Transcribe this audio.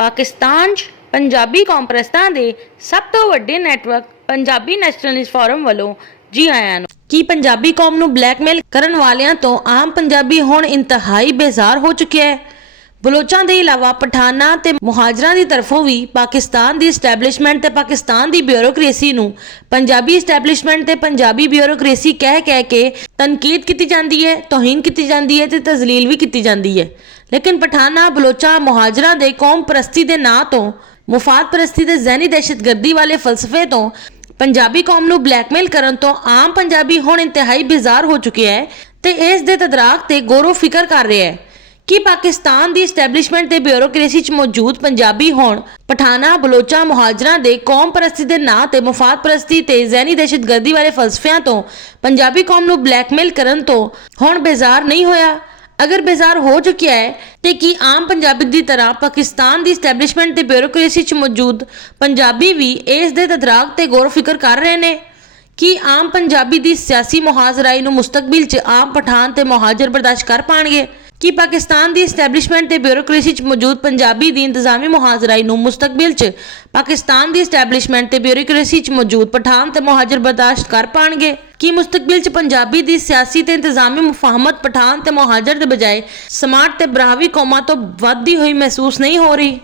ਪਾਕਿਸਤਾਨ 'ਚ ਪੰਜਾਬੀ ਕੌਮਪ੍ਰਸਤਾਂ ਦੇ ਸਭ ਤੋਂ ਵੱਡੇ ਨੈਟਵਰਕ ਪੰਜਾਬੀ ਨੈਸ਼ਨਲਿਸਟ ਫੋਰਮ ਵੱਲੋਂ ਜੀ ਆਇਆਂ ਨੂੰ। ਕੀ ਪੰਜਾਬੀ ਕੌਮ ਨੂੰ ਬਲੈਕਮੇਲ ਕਰਨ ਵਾਲਿਆਂ ਤੋਂ ਆਮ ਪੰਜਾਬੀ ਹੁਣ ਇੰਤਹਾਈ ਬੇਜ਼ਾਰ ਹੋ ਚੁੱਕਿਆ ਹੈ। ਬਲੋਚਾਂ ਦੇ ਇਲਾਵਾ ਪਠਾਨਾਂ ਤੇ ਮੁਹਾਜਰਾਂ ਦੀ ਤਰਫੋਂ ਵੀ ਪਾਕਿਸਤਾਨ ਦੀ ਸਟੈਬਲਿਸ਼ਮੈਂਟ ਤੇ ਪਾਕਿਸਤਾਨ ਦੀ ਬਿਊਰੋਕ੍ਰੇਸੀ ਨੂੰ ਪੰਜਾਬੀ ਸਟੈਬਲਿਸ਼ਮੈਂਟ ਤੇ ਪੰਜਾਬੀ ਬਿਊਰੋਕ੍ਰੇਸੀ ਕਹਿ ਕੇ ਤਨਕੀਦ ਕੀਤੀ ਜਾਂਦੀ ਹੈ, ਤੋਹੀਨ ਕੀਤੀ ਜਾਂਦੀ ਹੈ ਤੇ ਤਜ਼ਲੀਲ ਵੀ ਕੀਤੀ ਜਾਂਦੀ ਹੈ। ਲੇਕਿਨ ਪਠਾਨਾਂ, ਬਲੋਚਾਂ, ਮੁਹਾਜਰਾਂ ਦੇ ਕੌਮ ਪ੍ਰਸਤੀ ਦੇ ਨਾਂ ਤੋਂ, ਮੁਫਾਦ ਪ੍ਰਸਤੀ ਤੇ ਜ਼ਹਿਨੀ ਦਹਿਸ਼ਤਗਰਦੀ ਵਾਲੇ ਫਲਸਫੇ ਤੋਂ ਪੰਜਾਬੀ ਕੌਮ ਨੂੰ ਬਲੈਕਮੇਲ ਕਰਨ ਤੋਂ ਆਮ ਪੰਜਾਬੀ ਹੁਣ ਇੰਤਹਾਈ ਬੇਜ਼ਾਰ ਹੋ ਚੁੱਕਿਆ ਹੈ ਤੇ ਇਸ ਦੇ ਤਦਰਾਕ ਤੇ ਗੌਰੋ ਫਿਕਰ ਕਰ ਰਿਹਾ ਹੈ ਕਿ ਪਾਕਿਸਤਾਨ ਦੀ ਸਟੈਬਲਿਸ਼ਮੈਂਟ ਤੇ ਬਿਊਰੋਕ੍ਰੇਸੀ 'ਚ ਮੌਜੂਦ ਪੰਜਾਬੀ ਹੁਣ ਪਠਾਨਾਂ, ਬਲੋਚਾਂ, ਮੁਹਾਜਰਾਂ ਦੇ ਕੌਮ ਪ੍ਰਸਤੀ ਦੇ ਨਾਂ ਤੇ ਮੁਫਾਦ ਪ੍ਰਸਤੀ ਤੇ ਜ਼ਹਿਨੀ ਦਹਿਸ਼ਤਗਰਦੀ ਵਾਲੇ ਫਲਸਫਿਆਂ ਤੋਂ ਪੰਜਾਬੀ ਕੌਮ ਨੂੰ ਬਲੈਕਮੇਲ ਕਰਨ ਤੋਂ ਹੁਣ ਬੇਜ਼ਾਰ ਨਹੀਂ ਹੋਇਆ। ਅਗਰ ਬੇਜ਼ਾਰ ਹੋ ਚੁੱਕਿਆ ਹੈ ਤੇ ਕੀ ਆਮ ਪੰਜਾਬੀ ਦੀ ਤਰ੍ਹਾਂ ਪਾਕਿਸਤਾਨ ਦੀ ਸਟੈਬਲਿਸ਼ਮੈਂਟ ਤੇ ਬਿਊਰੋਕ੍ਰੇਸੀ 'ਚ ਮੌਜੂਦ ਪੰਜਾਬੀ ਵੀ ਇਸ ਦੇ ਤਦਰਾਕ ਤੇ ਗੌਰ ਫਿਕਰ ਕਰ ਰਹੇ ਨੇ? ਕੀ ਆਮ ਪੰਜਾਬੀ ਦੀ ਸਿਆਸੀ ਮੁਹਾਜ਼ਰਾਈ ਨੂੰ ਮੁਸਤਕਬਲ 'ਚ ਆਮ ਪਠਾਨ ਤੇ ਮੁਹਾਜਰ ਬਰਦਾਸ਼ਤ ਕਰ ਪਾਣਗੇ? ਕਿ ਪਾਕਿਸਤਾਨ ਦੀ ਸਟੈਬਲਿਸ਼ਮੈਂਟ ਤੇ ਬਿਊਰੋਕ੍ਰੇਸੀ 'ਚ ਮੌਜੂਦ ਪੰਜਾਬੀ ਦੀ ਇੰਤਜ਼ਾਮੀ ਮੁਹਾਜ਼ਰਾਈ ਨੂੰ ਮੁਸਤਕਬਲ 'ਚ ਪਾਕਿਸਤਾਨ ਦੀ ਸਟੈਬਲਿਸ਼ਮੈਂਟ ਤੇ ਬਿਊਰੋਕ੍ਰੇਸੀ 'ਚ ਮੌਜੂਦ ਪਠਾਨ ਤੇ ਮੁਹਾਜਰ ਬਰਦਾਸ਼ਤ ਕਰ ਪਾਣਗੇ? ਕਿ ਮੁਸਤਕਬਲ 'ਚ ਪੰਜਾਬੀ ਦੀ ਸਿਆਸੀ ਤੇ ਇੰਤਜ਼ਾਮੀ ਮੁਫਾਹਮਤ ਪਠਾਨ ਤੇ ਮੁਹਾਜਰ ਦੇ ਬਜਾਏ ਸਮਾਰਟ ਤੇ ਬਰਾਹਵੀ ਕੌਮਾਂ ਤੋਂ ਵੱਧਦੀ ਹੋਈ ਮਹਿਸੂਸ ਨਹੀਂ ਹੋ ਰਹੀ?